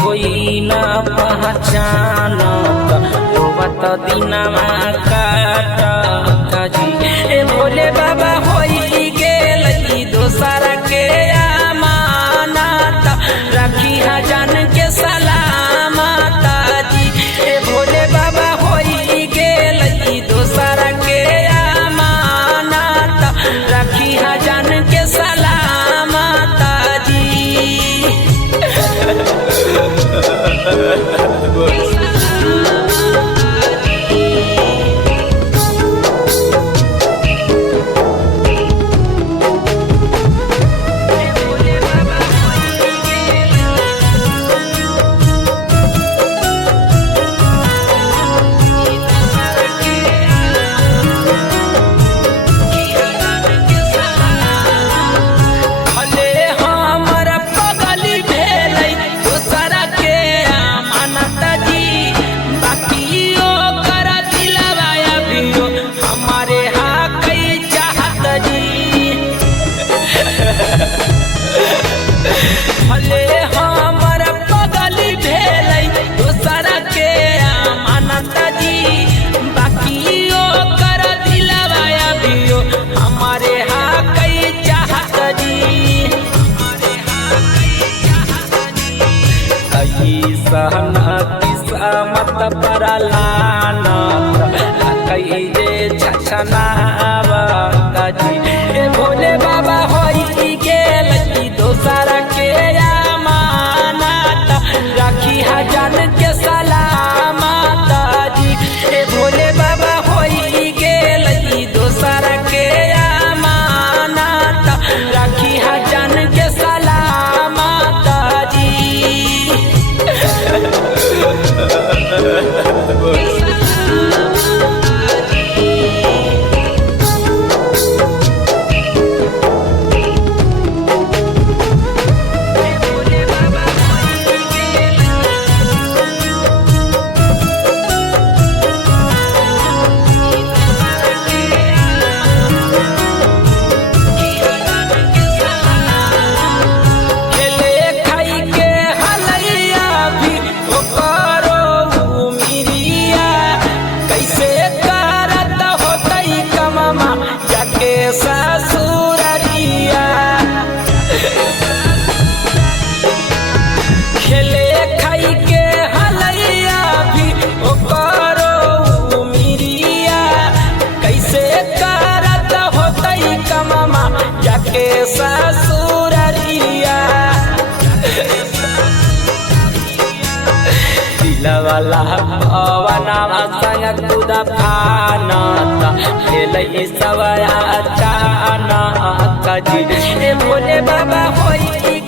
होई ना पहचान रोवत दिनमा काट जी ए भोले बाबा होई गेल दोसर के अमानत रखी जान के सलामत जी ए भोले बाबा होई गेल दोसर के अमानत रखी जान के सलामत जी। भले हमर पगली भेल दोसर के अमानत जी बाकी कर दिलवा अभियो हमारे हाक चाहत जी। सहना किस्मत पर लानत कई जे छछनावत जी ए भोले बाबा होई गेल दोसर के अमानत रखी जान के सलामत जी ए भोले बाबा होई गेल दोसर के अमानत रखी जान के सलामत जी। ससुररिया खेले खाई के हलैया भी ओकरो मिरिया कैसे करत होतई कममा जाके ससुररिया दिलवाला पवनवा संग खुद फानत खेलई सवया अचानक जी ए भोले बाबा होई